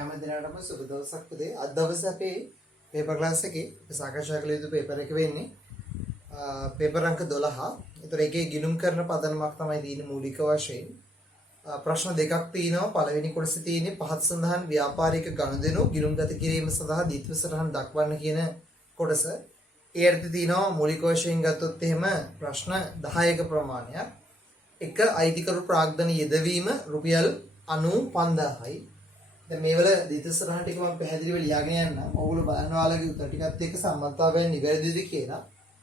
හැම දිනකටම සුබ දවසක් පුතේ. අද දවසේ අපේ පේපර් ක්ලාස් එකේ සාකච්ඡා කළ යුතු පේපර් එක වෙන්නේ පේපර් අංක 12. ඒතර එකේ ගිණුම් කරන පදනමක් තමයි තියෙන්නේ මූලික වශයෙන්. ප්‍රශ්න දෙකක් තියෙනවා. පළවෙනි කොටසේ තියෙන්නේ පහත් සඳහන් ව්‍යාපාරික ගනුදෙනු ගිණුම් ගත කිරීම සඳහා දීත්ව සටහන් දක්වන්න කියන කොටස. ඒ අර්ථය තියෙනවා මූලික වශයෙන් ගත්තොත් එහෙම ප්‍රශ්න 10ක ප්‍රමාණයක්. එක අයිතිකරු ප්‍රාග්ධන යෙදවීම රුපියල් 95000යි. දැන් මේවල දීත්ව සටහන් ටික මම පැහැදිලිව ලියාගෙන යන්නම්. ඔයගොල්ලෝ බලන්න ඔයාලගේ උත්තර ටිකත් එක්ක සම්බන්ධතාවයන් නිවැරදිද කියලා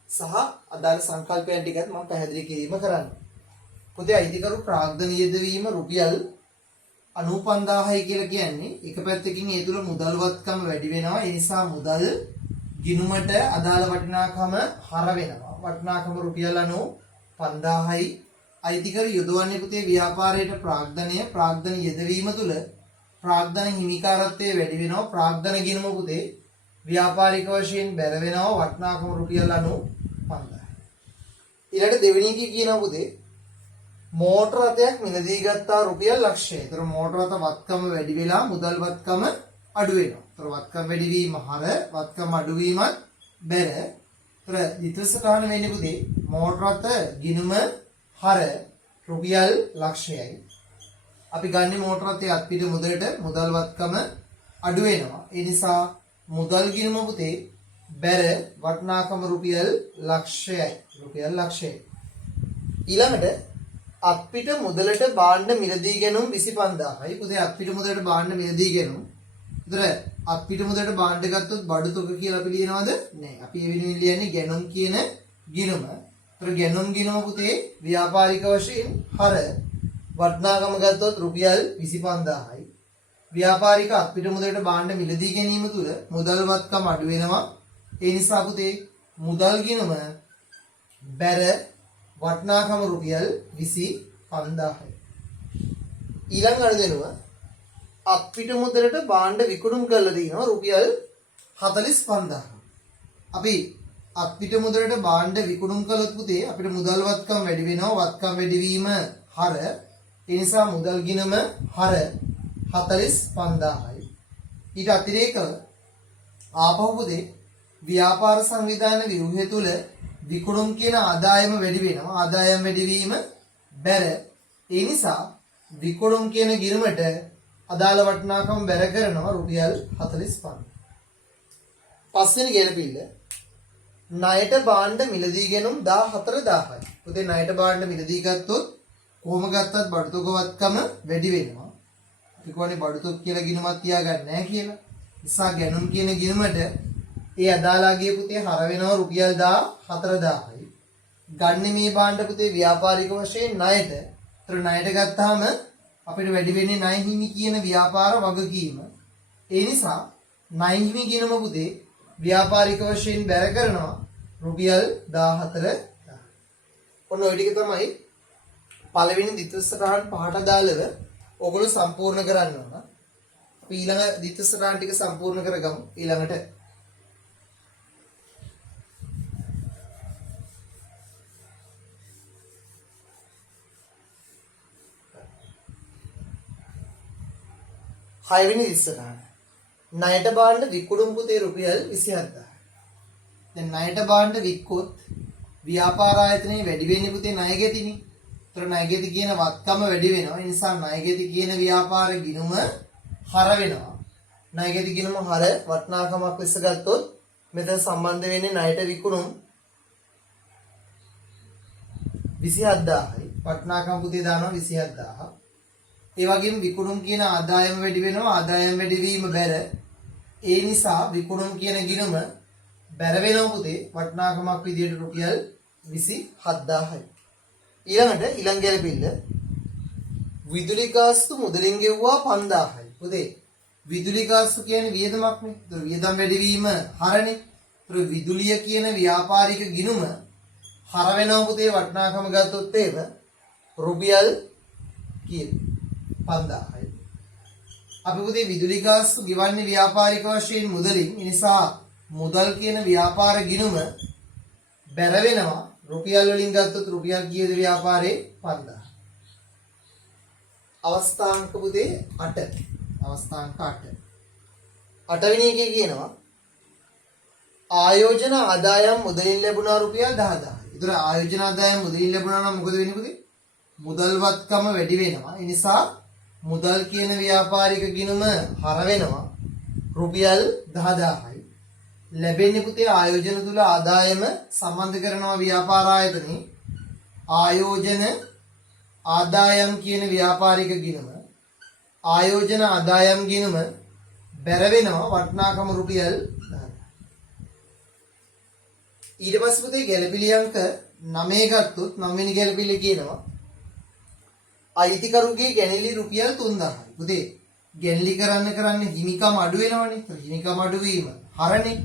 සහ අදාළ සංකල්පයන් ටිකත් මම පැහැදිලි කිරීම කරන්න. පුතේ අයිතිකරු ප්‍රාග්ධන යෙදවීම රුපියල් 95000යි කියලා කියන්නේ එක පැත්තකින් ඒ තුල මුදල්වත්කම වැඩි වෙනවා. ඒ නිසා මුදල් ගිණුමට අදාළ වටිනාකම හර වෙනවා. වටිනාකම රුපියල් 95000යි. අයිතිකරු යොදවන්නේ පුතේ ව්‍යාපාරයට ප්‍රාග්ධන යෙදවීම තුල ප්‍රාග්ධන හිමිකාරත්වයේ වැඩි වෙනවා. ප්‍රාග්ධන ගිණුම පුතේ ව්‍යාපාරික වශයෙන් බැර වෙනවා. වටිනාකම රුපියල් 95000යි. ඊළඟට දෙවෙනි එක කියනවා පුතේ මෝටර රථයක් මිලදී ගත්තා රුපියල් ලක්ෂය. ඒතර මෝටර රථ වත්කම වැඩි වෙලා මුදල් වත්කම අඩු වෙනවා. ඒතර වත්කම වැඩි වීම හර වත්කම අඩු වීමත් බැර. ඒතර ද්විත්ව සටහන වෙන්නේ පුතේ මෝටර රථ ගිණුම හර රුපියල් ලක්ෂයයි. අපි ගන්නේ මෝටර රථයේ අත්පිට මුදලට මුදල් වත්කම අඩු වෙනවා. ඒ නිසා මුදල් ගිණුම පුතේ බැර වටිනාකම රුපියල් ලක්ෂයයි. රුපියල් ලක්ෂයයි. ඊළඟට අත්පිට මුදලට භාණ්ඩ මිලදී ගැනුම් 25000යි. පුතේ අත්පිට මුදලට භාණ්ඩ මිලදී ගැනුම්. ඒතර අත්පිට මුදලට භාණ්ඩ ගත්තොත් බඩු තොග කියලා අපි ලියනවද? නැහැ. අපි ඒ වෙනුවෙන් ලියන්නේ ගැනුම් කියන ගිණුම. ඒතර ගැනුම් ගිණුම පුතේ ව්‍යාපාරික වශයෙන් හර වටිනාකම ගත්තොත් රුපියල් 25000යි. ව්‍යාපාරික අත්පිට මුදලට භාණ්ඩ මිලදී ගැනීම තුල මුදල් වත්කම අඩු වෙනවා. ඒ නිසා පුතේ මුදල් ගිණුම බැර වටිනාකම රුපියල් 25000යි. ඊළඟ අනුදෙනුව අත්පිට මුදලට භාණ්ඩ විකුණුම් කරලා දිනවා රුපියල් 45000. අපි අත්පිට මුදලට භාණ්ඩ විකුණුම් කළොත් පුතේ අපිට මුදල් වත්කම වැඩි වෙනවා. වත්කම වැඩි වීම හර. ඒ නිසා මුදල් ගිණුම හර 45000යි. ඊට අතිරේකව ආපහු පුතේ ව්‍යාපාර සංවිධාන ව්‍යුහය තුල විකුණුම් කියන ආදායම වැඩි වෙනවා. ආදායම් වැඩි වීම බැර. ඒ නිසා විකුණුම් කියන ගිණුමට අදාළ වටිනාකම බැර කරනවා රුපියල් 45000. පස්වෙනි ගැළපිල්ල ණයට භාණ්ඩ මිලදී ගැනුම් 14000යි. පුතේ ණයට භාණ්ඩ මිලදී ගත්තොත් කොහොම ගත්තත් බඩු තොග වත්කම වැඩි වෙනවා. අපි කියන්නේ බඩු තොග කියලා ගිණුමක් තියාගන්න නැහැ කියලා. නිසා ගැනුම් කියන ගිණුමට ඒ අදාළගේ පුතේ හර වෙනවා රුපියල් 14000යි. ගන්න මේ භාණ්ඩ පුතේ ව්‍යාපාරික වශයෙන් ණයට. ඒතර ණයට ගත්තාම අපිට වැඩි වෙන්නේ ණය හිමි කියන ව්‍යාපාර වගකීම. ඒ නිසා ණය හිමි ගිණුම පුතේ ව්‍යාපාරික වශයෙන් බැර කරනවා රුපියල් 14000. ඔන්න ඔය ටික තමයි පළවෙනි ද්විත්ව සටහන් පහට අදාළව ඔයගොල්ලෝ සම්පූර්ණ කරන්න ඕන. අපි ඊළඟ ද්විත්ව සටහන් ටික සම්පූර්ණ කරගමු ඊළඟට. හයවෙනි ඉස්සරහට ණයට භාණ්ඩ විකුණුම් පුතේ රුපියල් 27000. දැන් ණයට භාණ්ඩ වික්කොත් ව්‍යාපාර ආයතනයේ වැඩි වෙන්නේ පුතේ ණයගෙතිනේ. ඒතර ණයගෙති කියන වත්කම වැඩි වෙනවා. ඒ නිසා ණයගෙති කියන ව්‍යාපාර ගිණුම හර වෙනවා. ණයගෙති ගිණුම හර වටිනාකමක් ලෙස ගත්තොත් මෙතන සම්බන්ධ වෙන්නේ ණයට විකුණුම් 27000යි. වටිනාකම පුතේ දානවා 27000. ඒ වගේම විකුණුම් කියන ආදායම වැඩි වෙනවා. ආදායම් වැඩි වීම බැර. ඒ නිසා විකුණුම් කියන ගිණුම බැර වෙනවා පුතේ වටිනාකමක් විදියට රුපියල් 27000යි. ඊළඟට ඊළඟ ගැළපිල්ල විදුලි ගාස්තු මුදලින් ගෙවුවා 5000යි. පුතේ විදුලි ගාස්තු කියන්නේ වියදමක් නේ. ඒතර වියදම් වැඩි වීම හරනේ. ඒතර විදුලිය කියන ව්‍යාපාරික ගිණුම හර වෙනවා පුතේ වටිනාකම ගත්තොත් එහෙම රුපියල් කීයද? 5000යි. අපි පුතේ විදුලි ගාස්තු ගෙවන්නේ ව්‍යාපාරික වශයෙන් මුදලින්. ඒ නිසා මුදල් කියන ව්‍යාපාර ගිණුම බැර වෙනවා. රුපියල් වලින් ගත්තොත් රුපියල් කීයද ව්‍යාපාරේ? 5000. අවස්ථාංක පුතේ 8. අවස්ථාංක 8. අටවෙනි එකේ කියනවා ආයෝජන ආදායම් මුදලින් ලැබුණා රුපියල් 10000. ඒතර ආයෝජන ආදායම් මුදලින් ලැබුණා නම් මොකද වෙන්නේ පුතේ? මුදල්වත්කම වැඩි වෙනවා. ඒ නිසා මුදල් කියන ව්‍යාපාරික ගිණුම හර වෙනවා රුපියල් 10000යි. ලැබෙන්නේ පුතේ ආයෝජන තුල ආදායම සම්බන්ධ කරනවා ව්‍යාපාර ආයතනේ. ආයෝජන ආදායම් කියන ව්‍යාපාරික ගිණුම ආයෝජන ආදායම් ගිණුම බැර වෙනවා වටිනාකම රුපියල් 1000. ඊට පස්සේ පුතේ ගැළපිලි අංක 9 ගත්තොත් 9 වෙනි ගැළපිල්ල කියනවා අයිතිකරුගේ ගැණිලි රුපියල් 3000යි. පුතේ ගැණිලි කරන්න හිමිකම් අඩු වෙනවනේ. හිමිකම් අඩු වීම හරනේ.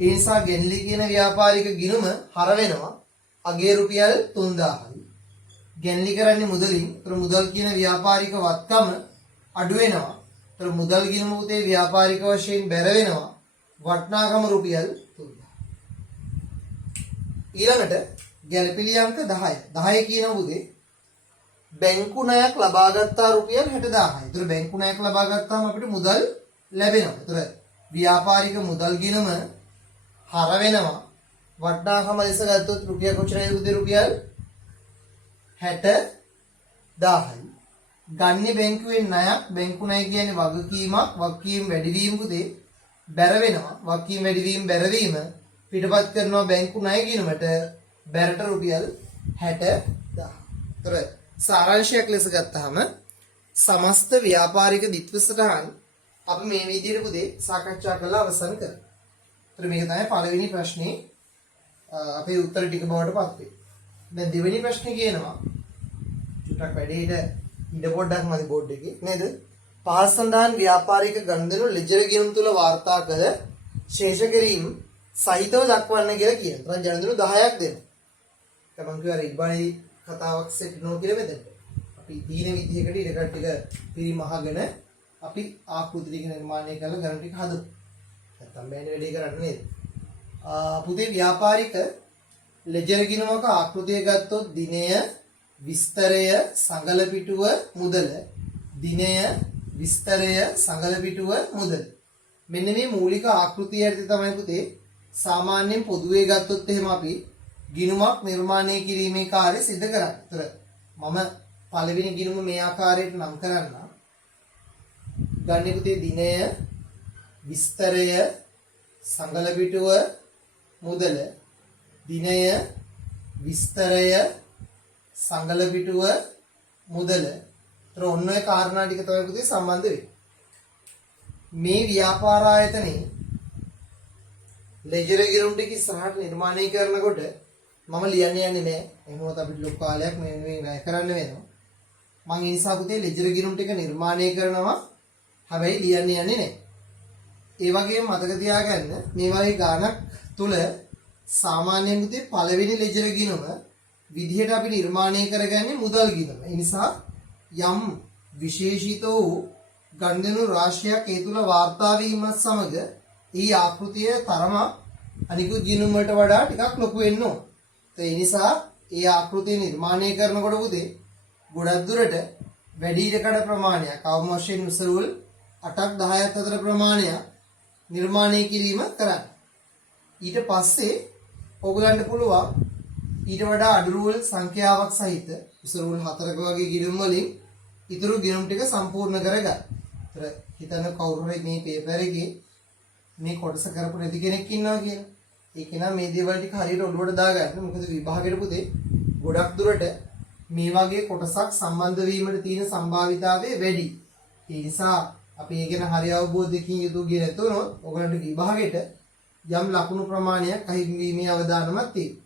ඒ නිසා ගැණිලි කියන ව්‍යාපාරික ගිණුම හර වෙනවා අගේ රුපියල් 3000යි. ගැණිලි කරන්නේ මුදලින්. ඒතර මුදල් කියන ව්‍යාපාරික වත්කම අඩු වෙනවා. ඒතර මුදල් ගිණුම පුතේ ව්‍යාපාරික වශයෙන් බැර වෙනවා වටිනාකම රුපියල් 3000. ඊළඟට ගැළපිලි අංක 10. 10 කියන පුතේ බැංකු ණයක් ලබා ගත්තා රුපියල් 60000යි. ඒතර බැංකු ණයක් ලබා ගත්තාම අපිට මුදල් ලැබෙනවා. ඒතර ව්‍යාපාරික මුදල් ගිණුම හර වෙනවා වටිනාකම ලෙස ගත්තොත් රුපියල් කොච්චරයිද පුතේ? රුපියල් 60000යි. ගන්නේ බැංකුවෙන් ණයක්. බැංකු ණය කියන්නේ වගකීමක්. වගකීම් වැඩිවීම පුතේ බැර වෙනවා. වගකීම් වැඩිවීම බැරවීම පිටපත් කරනවා බැංකු ණය ගිණුමට බැරට රුපියල් 60000. ඒතර සාරාංශයක් ලෙස ගත්තාම සමස්ත ව්‍යාපාරික දිට්ඨිසටහන් අපි මේ විදිහට පුතේ සාකච්ඡා කරලා අවසන් කරමු. ඒතර මේක තමයි පළවෙනි ප්‍රශ්නේ අපේ උත්තර ටික බවට පත් වෙන්නේ. දැන් දෙවෙනි ප්‍රශ්නේ කියනවා චුට්ටක් වැඩේට ඉඩ පොඩ්ඩක් මදි බෝඩ් එකේ නේද? පහළ සඳහන් ව්‍යාපාරික ගනුදෙනු ලෙජර් ගිණුම් තුල වාර්තා කළ ශේෂ කිරීම සහිතව දක්වන්න කියලා කියනවා. දැන් ජනදෙනු 10ක් දෙනවා. තමන් කියවර ඉබ්බානි කතාවක් සෙට් නෝ කියලා මෙතනට. අපි දීන විදිහකට ඉඩකඩ ටික පිරිමහගෙන අපි ආකෘති ටික නිර්මාණය කරලා ගණන් ටික හදමු. නැත්තම් බෑනේ වැඩේ කරන්නේ නේද? පුතේ ව්‍යාපාරික ලෙජර් ගිණුමක ආකෘතිය ගත්තොත් දිනය විස්තරය සංගල පිටුව මුදල දිනය විස්තරය සංගල පිටුව මුදල මෙන්න මේ මූලික ආකෘතිය ඇතුළත තමයි පුතේ සාමාන්‍යයෙන් පොදුවේ ගත්තොත් එහෙම අපි ගිණුමක් නිර්මාණය කිරීමේ කාර්යය සිදු කරන්නේ. ඒතර මම පළවෙනි ගිණුම මේ ආකාරයට නම් කරන්න. ගන්නේ පුතේ දිනය විස්තරය සංගල පිටුව මුදල දිනය විස්තරය සංගල පිටුව මුදල. ඒතර ඔන්න ඔය කාරණා ටික තමයි පුතේ සම්බන්ධ වෙන්නේ. මේ ව්‍යාපාර ආයතනේ ලෙජර් ගිණුම් ටික ඉස්සරහට නිර්මාණය කරනකොට මම ලියන්නේ යන්නේ නැහැ. එහෙමවත් අපිට ලොකු කාලයක් මේ වැය කරන්න වෙනවා. මම ඒ නිසා පුතේ ලෙජර් ගිණුම් ටික නිර්මාණය කරනවා. හැබැයි ලියන්නේ යන්නේ නැහැ. ඒ වගේම මතක තියාගන්න මේ වගේ ගානක් තුල සාමාන්‍යයෙන් පුතේ පළවෙනි ලෙජර් ගිණුම විදිහට අපි නිර්මාණය කරගන්නේ මුදල් ගිණුම. ඒ නිසා යම් විශේෂිත වූ ගණදෙනු රාශියක් ඒ තුල වාර්තා වීමත් සමග ඊ ආකෘතිය තරම අනිකුත් ගිණුම් වලට වඩා ටිකක් ලොකු වෙන්න ඕන. ඒ නිසා ඒ ආකෘතිය නිර්මාණය කරනකොට පුතේ ගොඩක් දුරට වැඩි ඉඩකඩ ප්‍රමාණයක් අවම වශයෙන් උසරුවල් 8ක් 10ක් අතර ප්‍රමාණයක් නිර්මාණය කිරීම කරන්න. ඊට පස්සේ ඔයගලන්ට පුළුවන් ඊට වඩා අඩු රුවල් සංඛ්‍යාවක් සහිත උසරුවල් 4ක වගේ ගිණුම් වලින් ඊතුරු ගිණුම් ටික සම්පූර්ණ කරගන්න. ඒතර හිතන්න කවුරු හරි මේ පේපර් එකේ මේ කොටස කරපු නැති කෙනෙක් ඉන්නවා කියලා. ඒ කෙනා මේ දේවල් ටික හරියට ඔළුවට දාගන්න. මොකද විභාගෙට පුතේ ගොඩක් දුරට මේ වගේ කොටසක් සම්බන්ධ වීමට තියෙන සම්භාවිතාවය වැඩි. ඒ නිසා අපි ඒ ගැන හරි අවබෝධයකින් යුතු ගියේ නැතුනොත් ඔයගලන්ට විභාගෙට යම් ලකුණු ප්‍රමාණයක් අහිමි වීමේ අවදානමක් තියෙනවා.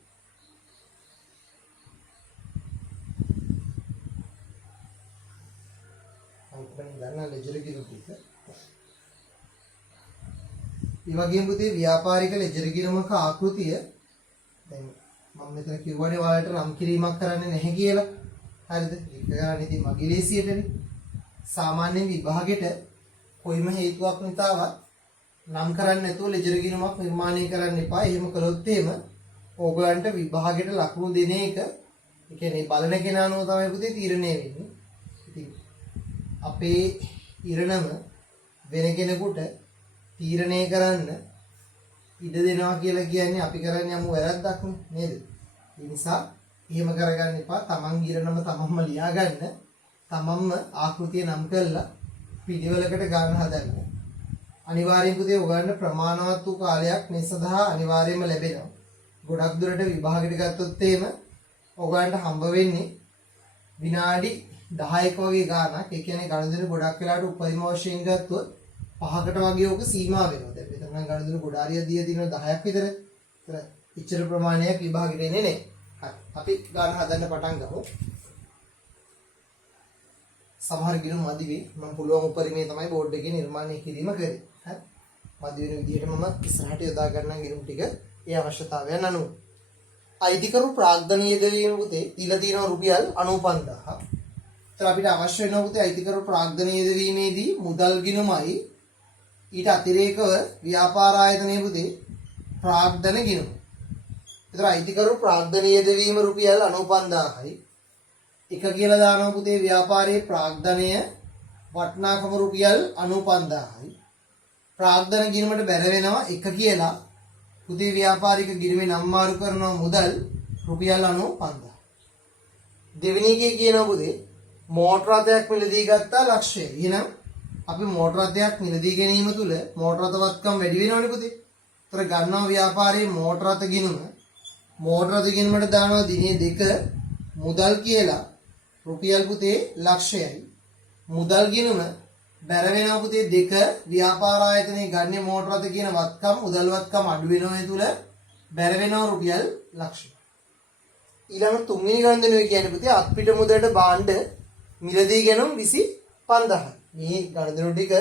ලෙජර් ගිණුම් ටික. ඒ වගේම පුතේ ව්‍යාපාරික ලෙජර් ගිණුමක ආකෘතිය දැන් මම මෙතන කිව්වනේ ඔයාලට නම් කිරීමක් කරන්නේ නැහැ කියලා. හරිද? ඒක ගන්න ඉතින් මගේ ලේසියටනේ. සාමාන්‍ය විභාගෙට කොයිම හේතුවක් නිසාවත් නම් කරන්නේ නැතුව ලෙජර් ගිණුමක් නිර්මාණය කරන්න එපා. එහෙම කළොත් එහෙම ඕගලන්ට විභාගෙට ලකුණු දෙන එක ඒ කියන්නේ බලන කෙනා අනුව තමයි පුතේ තීරණය වෙන්නේ. ඉතින් අපේ ඉරණම වෙන කෙනෙකුට තීරණය කරන්න ඉඩ දෙනවා කියලා කියන්නේ අපි කරන්නේ යමු වැරද්දක් නේද? ඒ නිසා එහෙම කරගන්න එපා. තමන් ගිරනම තමන්ම ලියාගන්න. තමන්ම ආකෘතිය නම් කරලා පිළිවෙලකට ගන්න හදන්න. අනිවාර්යෙන් පුතේ ඔයගන්න ප්‍රමාණවත් වූ කාලයක් මේ සඳහා අනිවාර්යයෙන්ම ලැබෙනවා. ගොඩක් දුරට විභාගයට ගත්තොත් එහෙම ඔයගන්ට හම්බ වෙන්නේ විනාඩි 10ක වගේ ගාණක්. ඒ කියන්නේ ගණිතේ ගොඩක් වෙලාවට උපරිම වශයෙන් ගත්තොත් 5කට වගේ ඕක සීමා වෙනවා. දැන් මෙතන නම් ගණිතේ ගොඩ හරියක් දීලා තියෙනවා 10ක් විතර. ඒතර ඉච්ඡර ප්‍රමාණයක් විභාගෙට එන්නේ නැහැ. හරි. අපි ගාන හදන්න පටන් ගමු. සමහර ගිණුම් මදි වෙයි. මම පුළුවන් උපරිමයේ තමයි බෝඩ් එකේ නිර්මාණය කිරීම කරේ. හරි. මදි වෙන විදිහට මම ඉස්සරහට යොදා ගන්නම් ගිණුම් ටික ඒ අවශ්‍යතාවයන් අනුව. අයිතිකරු ප්‍රාග්ධන යෙදවීම පුතේ දීලා තියෙනවා රුපියල් 95000ක්. ඒතර අපිට අවශ්‍ය වෙනවා පුතේ අයිතිකරු ප්‍රාග්ධන යෙදවීමේදී මුදල් ගිණුමයි ඊට අතිරේකව ව්‍යාපාර ආයතනයේ පුතේ ප්‍රාග්ධන ගිණුම. ඒතර අයිතිකරු ප්‍රාග්ධන යෙදවීම රුපියල් 95000යි. එක කියලා දානවා පුතේ ව්‍යාපාරයේ ප්‍රාග්ධනය වටිනාකම රුපියල් 95000යි. ප්‍රාග්ධන ගිණුමට බැර වෙනවා එක කියලා පුතේ ව්‍යාපාරික ගිණුමේ නම් මාරු කරන මුදල් රුපියල් 95000. දෙවෙනි එකේ කියනවා පුතේ මෝටර රථයක් මිලදී ගත්තා ලක්ෂය. එහෙනම් අපි මෝටර රථයක් මිලදී ගැනීම තුල මෝටර රථ වත්කම් වැඩි වෙනවනේ පුතේ. ඒතර ගන්නවා ව්‍යාපාරයේ මෝටර රථ ගිණුම. මෝටර රථ ගිණුමට දානවා දිනේ 2 මුදල් කියලා රුපියල් පුතේ ලක්ෂයයි. මුදල් ගිණුම බැර වෙනවා පුතේ 2 ව්‍යාපාර ආයතනයේ ගන්නේ මෝටර රථ කියන වත්කම් මුදල් වත්කම් අඩු වෙනවා තුල බැර වෙනවා රුපියල් ලක්ෂය. ඊළඟ තුන්වෙනි ගණන්දනුවේ කියන්නේ පුතේ අත්පිට මුදලට භාණ්ඩ මිලදී ගැනුම් 25000යි. මේ ගණන්දනු ටික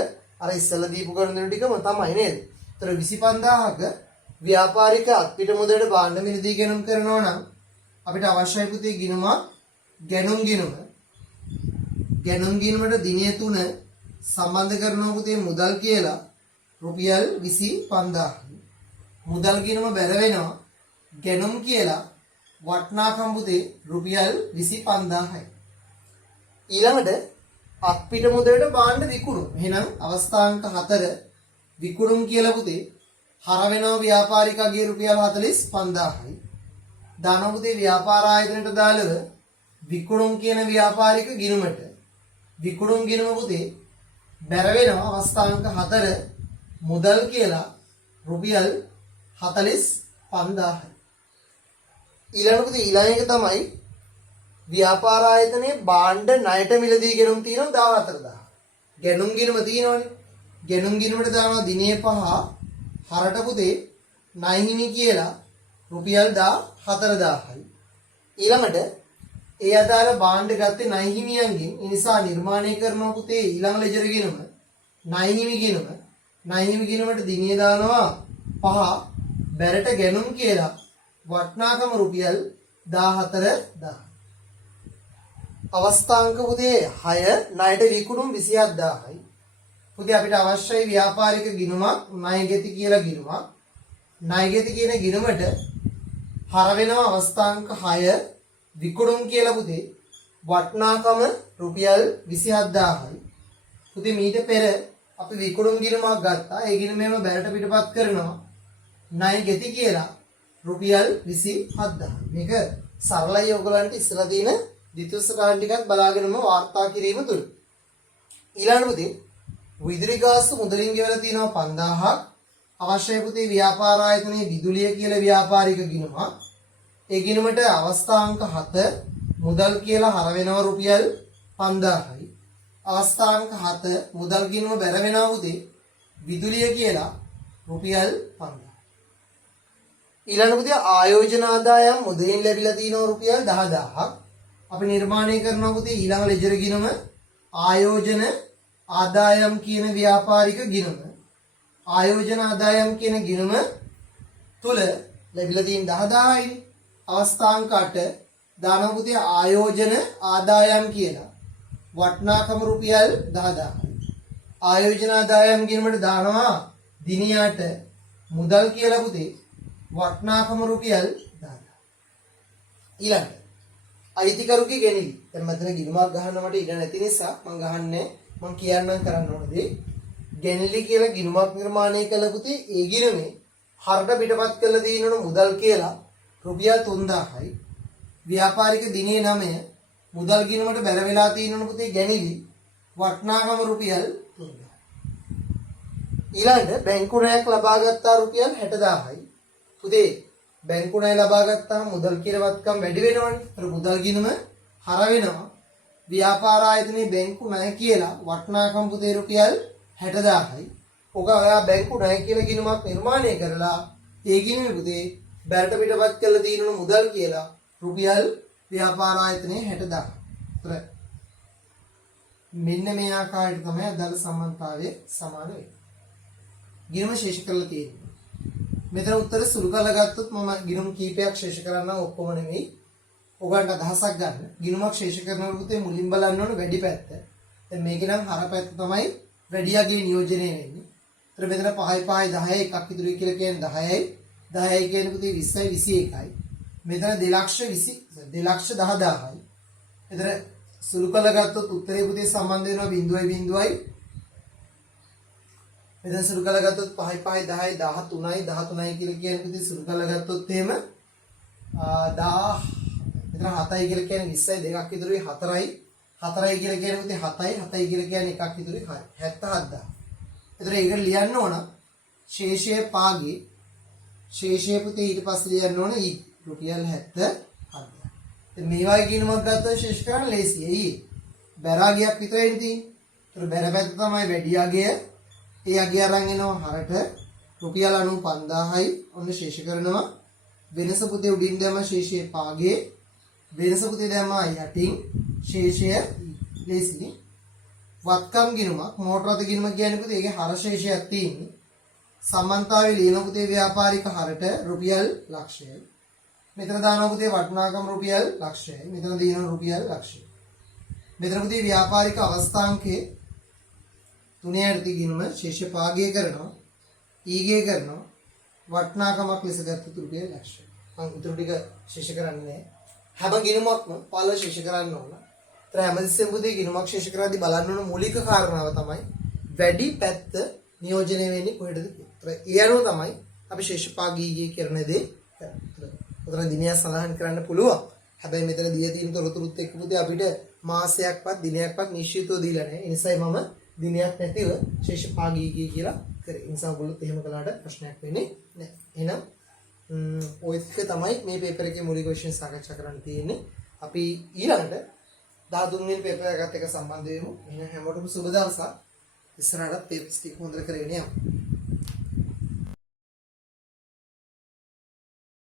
අර ඉස්සලා දීපු ගණන්දනු ටිකම තමයි නේද? ඒතර 25000ක ව්‍යාපාරික අත්පිට මුදලට භාණ්ඩ මිලදී ගැනුම් කරනවා නම් අපිට අවශ්‍යයි පුතේ ගිණුමක් ගැනුම් ගිණුම. ගැනුම් ගිණුමට දිනය 3 සම්බන්ධ කරනවා පුතේ මුදල් කියලා රුපියල් 25000යි. මුදල් ගිණුම බැර වෙනවා ගැනුම් කියලා වටිනාකම් පුතේ රුපියල් 25000යි. ඊළඟට අත්පිට මුදලට භාණ්ඩ විකුණුම්. එහෙනම් අවස්ථාංක 4 විකුණුම් කියලා පුතේ හර වෙනවා ව්‍යාපාරිකගේ රුපියල් 45000යි. දාන පුතේ ව්‍යාපාර ආයතනයට දාලව විකුණුම් කියන ව්‍යාපාරික ගිණුමට විකුණුම් ගිණුම පුතේ බැර වෙනවා අවස්ථාංක 4 මුදල් කියලා රුපියල් 45000යි. ඊළඟ පුතේ ඊළඟ එක තමයි ව්‍යාපාර ආයතනයේ භාණ්ඩ ණයට මිලදී ගැනුම් තියෙනවා 14000. ගැනුම් ගිණුම තියෙනවනේ. ගැනුම් ගිණුමට දානවා දිනේ 5 හරට පුතේ ණය හිමි කියලා රුපියල් 14000යි. ඊළඟට ඒ අදාළ භාණ්ඩ ගත්තේ ණය හිමියන්ගෙන්. ඒ නිසා නිර්මාණය කරනවා පුතේ ඊළඟ ලෙජර් ගිණුම ණය හිමි ගිණුම. ණය හිමි ගිණුමට දිනේ දානවා 5 බැරට ගැනුම් කියලා වටිනාකම රුපියල් 14000. අවස්ථාංක පුතේ 6 ණයට විකුණුම් 27000යි. පුතේ අපිට අවශ්‍යයි ව්‍යාපාරික ගිණුමක් ණයගෙති කියලා ගිණුමක්. ණයගෙති කියන ගිණුමට හර වෙනවා අවස්ථාංක 6 විකුණුම් කියලා පුතේ වටිනාකම රුපියල් 27000යි. පුතේ මීට පෙර අපි විකුණුම් ගිණුමක් ගත්තා. ඒ ගිණුමේම බැලට පිටපත් කරනවා ණයගෙති කියලා රුපියල් 27000. මේක සරලයි ඔයගලන්ට ඉස්සලා තියෙන දිතුස්ස කාණ ටිකක් බලාගෙනම වාර්තා කිරීම තුල. ඊළඟ පුතේ විදුලි ගාස්තු මුදලින් ගෙවලා තියෙනවා 5000ක්. අවශ්‍යයි පුතේ ව්‍යාපාර ආයතනයේ විදුලිය කියලා ව්‍යාපාරික ගිණුමක්. ඒ ගිණුමට අවස්ථාංක 7 මුදල් කියලා හර වෙනවා රුපියල් 5000යි. අවස්ථාංක 7 මුදල් ගිණුම බැර වෙනවා පුතේ විදුලිය කියලා රුපියල් 5000. ඊළඟ පුතේ ආයෝජන ආදායම් මුදලින් ලැබිලා තියෙනවා රුපියල් 10000ක්. අපි නිර්මාණය කරනවා පුතේ ඊළඟ ලෙජර් ගිණුම ආයෝජන ආදායම් කියන ව්‍යාපාරික ගිණුම. ආයෝජන ආදායම් කියන ගිණුම තුල ලැබිලා තියෙන 10000යි. අවස්ථාංක 8 දානවා පුතේ ආයෝජන ආදායම් කියලා වටිනාකම රුපියල් 10000යි. ආයෝජන ආදායම් ගිණුමට දානවා දිනියට මුදල් කියලා පුතේ වටිනාකම රුපියල් 10000. ඊළඟ අයිතිකරුගේ ගෙනිලි. දැන් මම මෙතන ගිණුමක් ගහන්න මට ඉඩ නැති නිසා මම ගහන්නේ මම කියන්නම් කරන්න ඕන දේ. ගැනලි කියලා ගිණුමක් නිර්මාණය කළ පුතේ ඒ ගිණුමේ හරට පිටපත් කළ දිනන මුදල් කියලා රුපියල් 3000යි. ව්‍යාපාරික දිනේ 9 මුදල් ගිණුමට බැර වෙලා තියෙනවනේ පුතේ ගැනලි වටිනාකම රුපියල් 3000යි. ඊළඟට බැංකු ණයක් ලබා ගත්තා රුපියල් 60000යි. පුතේ බැංකු ණය ලබා ගත්තාම මුදල් කියලා වත්කම් වැඩි වෙනවනේ. ඒතර මුදල් ගිණුම හර වෙනවා. ව්‍යාපාර ආයතනයේ බැංකු ණය කියලා වටිනාකම පුතේ රුපියල් 60000යි. ඔක ඔයා බැංකු ණය කියලා ගිණුමක් නිර්මාණය කරලා ඒ ගිණුමේ පුතේ බැලට පිටපත් කරලා තියෙන මුදල් කියලා රුපියල් ව්‍යාපාර ආයතනයේ 60000. ඒතර මෙන්න මේ ආකාරයට තමයි අදාළ සම්බන්ධතාවය සමාන වෙන්නේ. ගිණුම ශේෂ කරලා තියෙන්නේ. මෙතන උත්තර සුළු කරලා ගත්තොත් මම ගිණුම් කීපයක් ශේෂ කරන්න ඔක්කොම නෙමෙයි. ඔයගන්ට අදහසක් ගන්න. ගිණුමක් ශේෂ කරනකොට පුතේ මුලින් බලන්න ඕන වැඩි පැත්ත. දැන් මේකේ නම් හර පැත්ත තමයි වැඩියාගේ නියෝජනය වෙන්නේ. ඒතර මෙතන 5යි 5යි 10යි එකක් ඉතුරුයි කියලා කියන්නේ 10යි. 10යි කියන්නේ පුතේ 20යි 21යි. මෙතන 2,10,000යි. ඒතර සුළු කරලා ගත්තොත් උත්තරේ පුතේ සම්බන්ධ වෙනවා 0.0යි. මෙතන සුළු කරලා ගත්තොත් 5යි 5යි 10යි 13යි 13යි කියලා කියන්නේ පුතේ සුළු කරලා ගත්තොත් එහෙම 10 මෙතන 7යි කියලා කියන්නේ 20යි දෙකක් ඉතුරුයි 4යි 4යි කියලා කියන්නේ පුතේ 7යි 7යි කියලා කියන්නේ එකක් ඉතුරුයි 77000. ඒතර ඒක ලියන්න ඕන ශේෂයේ පාගේ ශේෂයේ පුතේ ඊට පස්සේ ලියන්න ඕන රුපියල් 77000. දැන් මේ වගේ ගිණුමක් ගත්තොත් ශේෂ කරන්න ලේසියි. බැරාගියක් විතරයි තියෙන්නේ. ඒතර බැර පැත්ත තමයි වැඩියාගේ. ඒ අගය අරන් එනවා හරට රුපියල් 95000යි. ඔන්න ශේෂ කරනවා. වෙනස පුතේ උඩින් දැම ශේෂයේ පාගේ වෙනස පුතේ දැම යටින් ශේෂය ලේසියි. වත්කම් ගිණුමක් මෝටර රථ ගිණුම කියන්නේ පුතේ ඒකේ හර ශේෂයක් තියෙන්නේ. සම්බන්ධතාවයේ ලියන පුතේ ව්‍යාපාරික හරට රුපියල් ලක්ෂයයි. මෙතන දානවා පුතේ වටිනාකම රුපියල් ලක්ෂයයි. මෙතන දිනන රුපියල් ලක්ෂයයි. මෙතන පුතේ ව්‍යාපාරික අවස්ථාංකයේ 3 යටි ගිණුම ශේෂ පාගය කරනවා. ඊගේ කරනවා. වටිනාකමක් ලෙස ගත්ත රුපියල් ලක්ෂයයි. මම උතුරු ටික ශේෂ කරන්නේ නැහැ. හැම ගිණුමක්ම පළ ශේෂ කරන්න ඕන. ඒතර හැමතිස්සෙම පුතේ ගිණුමක් ශේෂ කරද්දී බලන්න ඕන මූලික කාරණාව තමයි වැඩි පැත්ත නියෝජනය වෙන්නේ කොහෙටද කියලා. ඒතර ඒ අනුව තමයි අපි ශේෂ පාගීගේ කරන දේ කරන්නේ. උතන දිනයක් සඳහන් කරන්න පුළුවන්. හැබැයි මෙතන දී තියෙන තොරතුරුත් එක්ක පුතේ අපිට මාසයක්වත් දිනයක්වත් නිශ්චිතව දීලා නැහැ. ඒ නිසායි මම දිනයක් නැතිව ශේෂ පාගීගේ කියලා කරේ. ඒ නිසා ඔයගොල්ලොත් එහෙම කළාට ප්‍රශ්නයක් වෙන්නේ නැහැ. එහෙනම් ඔය ටික තමයි මේ පේපර් එකේ මූලික විෂය සාකච්ඡා කරන්න තියෙන්නේ. අපි ඊළඟට 13 වෙනි පේපර් එකත් එක්ක සම්බන්ධ වෙමු. එහෙනම් හැමෝටම සුබ දවසක්. ඉස්සරහට පේපර්ස් ටික හොඳට කරගෙන යමු.